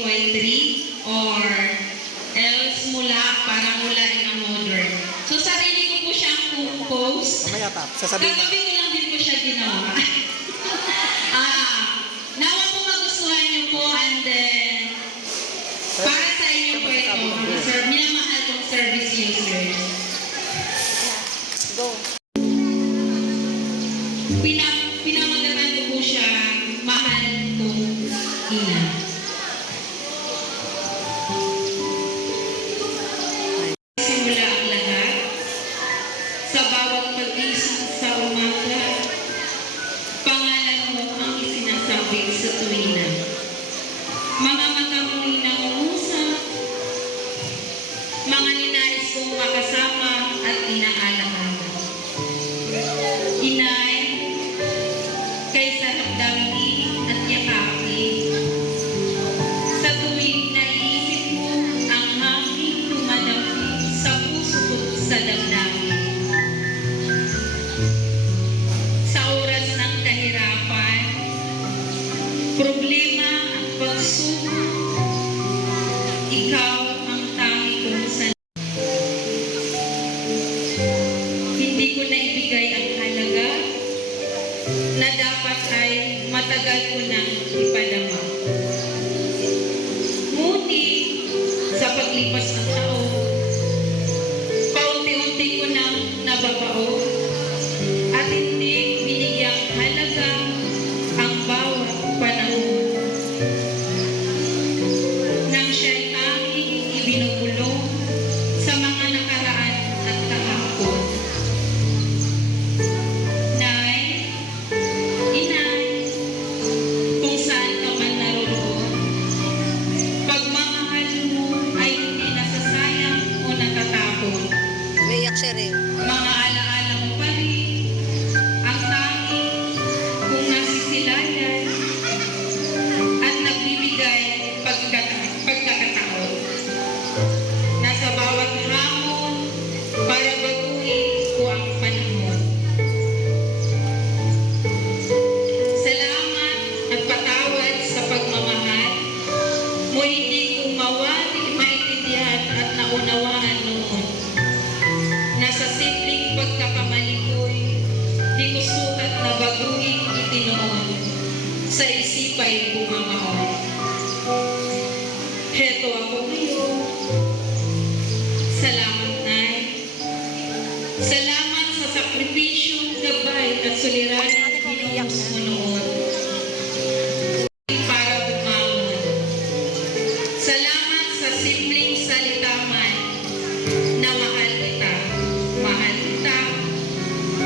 poetry or else mula, para mula in a modern. So sarili ko po siyang compose. Mamaya pa, sasabihin mo. Kagabi ko lang din po siya ginawa. Nawa po magustuhan niyo po, and then para sa inyo po ito, mga minamahal kong service users. Go. Pinamagatan ko po siya, mahal kong ina. Simula ang lahat, sa bawat pag-isip sa umaga, pangalan mo ang isinasabit sa tuwina. Mga mata mo'y nangungusap, mga ninais kong makasama at inaalaala. Inay, kay sarap damhin at yakapin, sa tuwing naiisip mo ang hangin lumalapit sa puso ko sa damdamin. Sa oras ng kahirapan, problema at pagsubok, ikaw ang tangi kong sanay. Hindi ko na ibigay ang halaga na dapat ay matagal ko nang ipadama. Ngunit sa paglipas ng taon, paunti-unti ko nang nababao at hindi binigyang halaga ang bawat panahon. Nang siya'y tanging ibinubulong sa mga nakaraan at kahapon. Nay, inay, kung saan ka man naroon, pagmamahal mo ay hindi nasasayang o natatapon. Umiyak siya rin. Mga alaala mo pa rin ang tanging kung nasisilayan at nagbibigay pagkakataon. Nasa bawat hamon para baguhin ko ang panahon. Salamat at patawad sa pagmamahal mo, hindi ko maintindihan at naunawaan noon. Nasa simpleng pagkakamali ko'y di ko sukat na baguhin itinoon, sa isipay bumamaon. Heto ako ngayon. Salamat, Nay. Salamat sa sakripisyong gabay at suliranin ginuos mo noon para bumangon. Salamat sa simpleng salita man na mahal kita,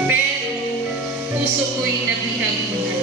pero puso ko'y nabihag mo na.